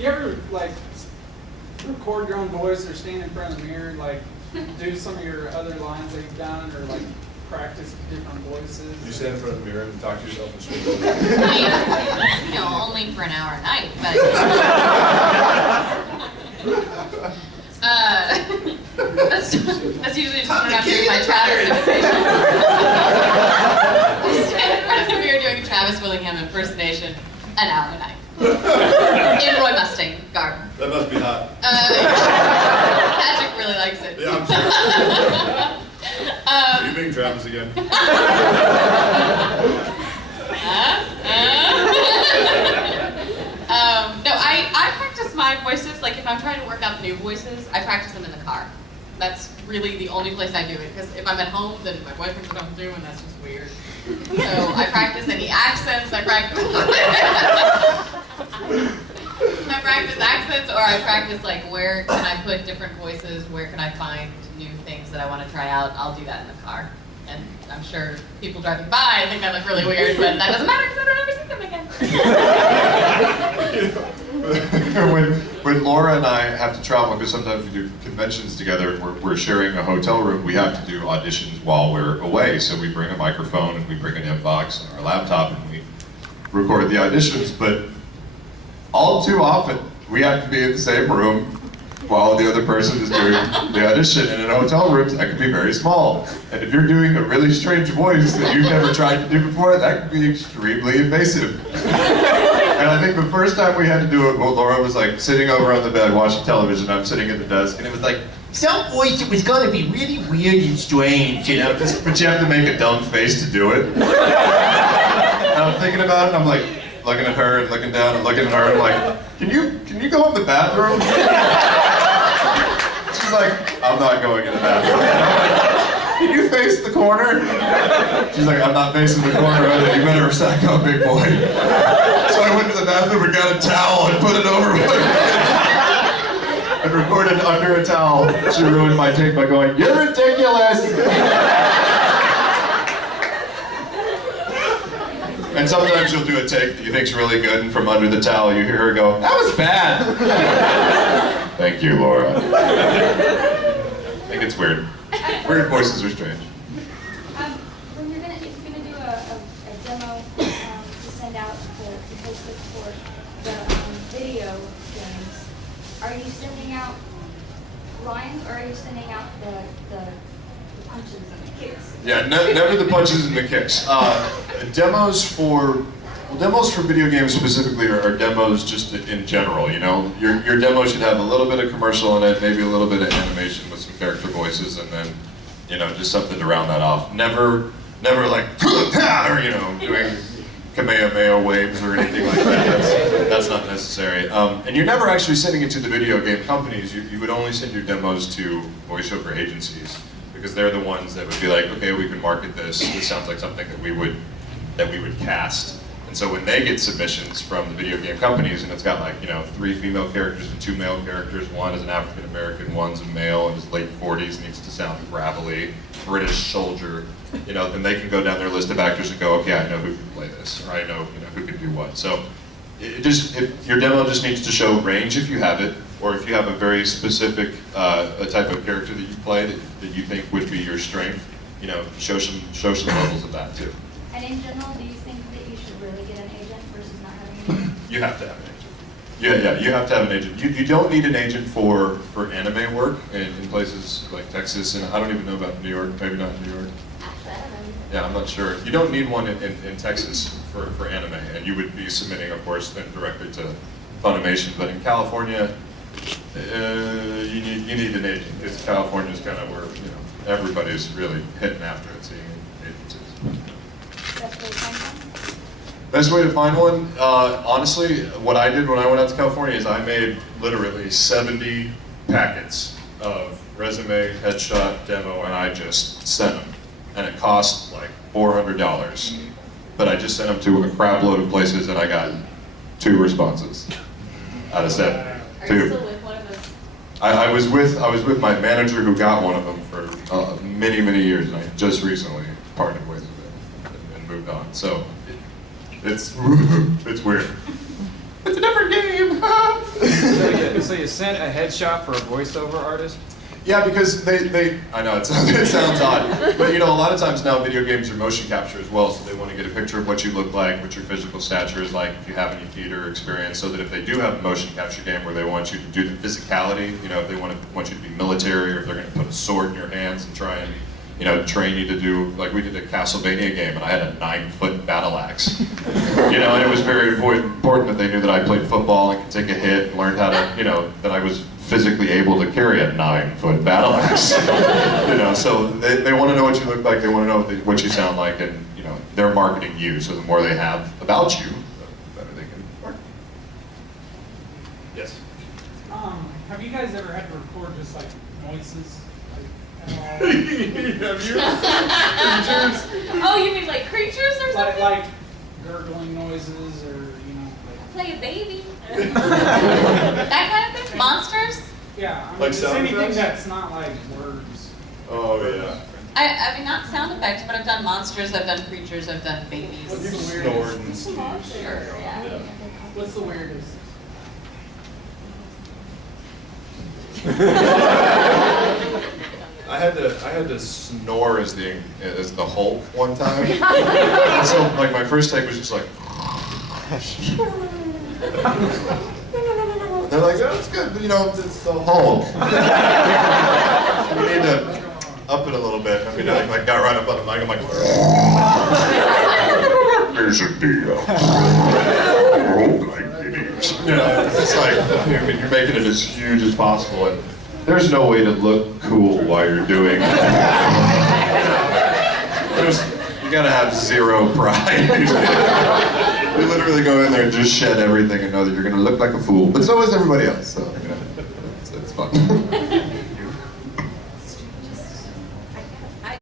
You ever like record your own voice or stand in front of the mirror, like do some of your other lines that you've done, or like practice different voices? You stand in front of the mirror and talk to yourself and speak. Only for an hour a night, but that's usually just when I'm doing my Travis imitation. I stand in front of the mirror doing a Travis Willingham impersonation an hour a night. In Roy Mustang garb. That must be hot. Patrick really likes it. Yeah, I'm sure. Are you being Travis again? No, I practice my voices, like if I'm trying to work out new voices, I practice them in the car. That's really the only place I do it, because if I'm at home, then my boyfriend will come through and that's just weird. So I practice any accents, I practice accents, or I practice like where can I put different voices, where can I find new things that I want to try out. I'll do that in the car. And I'm sure people driving by think I look really weird, but that doesn't matter because I don't ever see them again. when Laura and I have to travel, because sometimes we do conventions together, we're sharing a hotel room, we have to do auditions while we're away. So we bring a microphone and we bring an inbox and our laptop and we record the auditions. But all too often, we have to be in the same room while the other person is doing the audition. And in hotel rooms, that can be very small. And if you're doing a really strange voice that you've never tried to do before, that can be extremely invasive. And I think the first time we had to do it, well, Laura was like sitting over on the bed watching television, I'm sitting at the desk, and it was like, some voice, it was gonna be really weird and strange, you know, but you have to make a dumb face to do it. And I'm thinking about it, and I'm like, looking at her and looking down and looking at her, and I'm like, can you go in the bathroom? She's like, I'm not going in the bathroom. Can you face the corner? She's like, I'm not facing the corner either. You better sack up, big boy. So I went to the bathroom and got a towel and put it over my head. And recorded under a towel. She ruined my take by going, you're ridiculous! And sometimes you'll do a take that you think's really good, and from under the towel you hear her go, that was bad! Thank you, Laura. I think it's weird. Weird voices are strange. When if you're gonna do a demo to send out to post it for the video games, are you sending out lines or are you sending out the punches and the kicks? Yeah, never the punches and the kicks. Demos for video games specifically are demos just in general, you know? Your demo should have a little bit of commercial in it, maybe a little bit of animation with some character voices, and then, you know, just something to round that off. Never like, or, you know, doing Kamehameha waves or anything like that. That's not necessary. And you're never actually sending it to the video game companies. You would only send your demos to voiceover agencies, because they're the ones that would be like, okay, we can market this. This sounds like something that we would cast. And so when they get submissions from the video game companies, and it's got like, you know, 3 female characters and 2 male characters, one is an African American, one's a male in his late 40s, needs to sound gravelly, British soldier, you know, then they can go down their list of actors and go, okay, I know who can play this, or I know, you know, who can do what. So your demo just needs to show range if you have it, or if you have a very specific a type of character that you play that you think would be your strength, you know, show some levels of that too. And in general, do you think that you should really get an agent versus not having an agent? You have to have an agent. Yeah, you have to have an agent. You don't need an agent for anime work in places like Texas, and I don't even know about New York, maybe not New York. Actually, I don't know. Yeah, I'm not sure. You don't need one in Texas for anime, and you would be submitting, of course, then directly to Funimation. But in California, you need an agent, because California's kind of where, you know, everybody's really hitting after it, seeing agencies. Best way to find one? Honestly, what I did when I went out to California is I made literally 70 packets of resume, headshot, demo, and I just sent them. And it cost like $400. But I just sent them to a crap load of places, and I got 2 responses out of 7. Are 2. you still with one of those? I was with my manager who got one of them for many years, and I just recently parted ways with it and moved on. So it's weird. It's a different game. So you sent a headshot for a voiceover artist? Yeah, because I know it sounds odd, but you know, a lot of times now video games are motion capture as well, so they want to get a picture of what you look like, what your physical stature is like, if you have any theater experience, so that if they do have a motion capture game where they want you to do the physicality, you know, if they want you to be military, or if they're going to put a sword in your hands and try and, you know, train you to do, like we did a Castlevania game, and I had a 9-foot battle axe. You know, and it was very important that they knew that I played football and could take a hit and learned how to, you know, that I was physically able to carry a 9-foot battle axe. You know, so they want to know what you look like, they want to know what you sound like, and, you know, they're marketing you, so the more they have about you, the better they can market. Yes. Have you guys ever had to record just like noises? Like, Have you? Oh, you mean like creatures or something? like gurgling noises, or you know, like, Play a baby. That kind of thing? Monsters? yeah, I mean, Like just sound anything effects? that's not like words. Oh, yeah. I mean, not sound effects, but I've done monsters, I've done creatures, I've done babies. What's the Snort weirdest? and Sure. Yeah. What's the weirdest? I had to snore as the Hulk one time. And so like my first take was just like they're like, oh, it's good, but you know, it's the Hulk. We need to up it a little bit. I mean, I like got right up on the mic, I'm like, here's a deal. Hulk like guineas. You know, it's like, I mean, you're making it as huge as possible, and there's no way to look cool while you're doing it. You gotta have zero pride. You literally go in there and just shed everything and know that you're gonna look like a fool, but so is everybody else, so, you know, it's fun.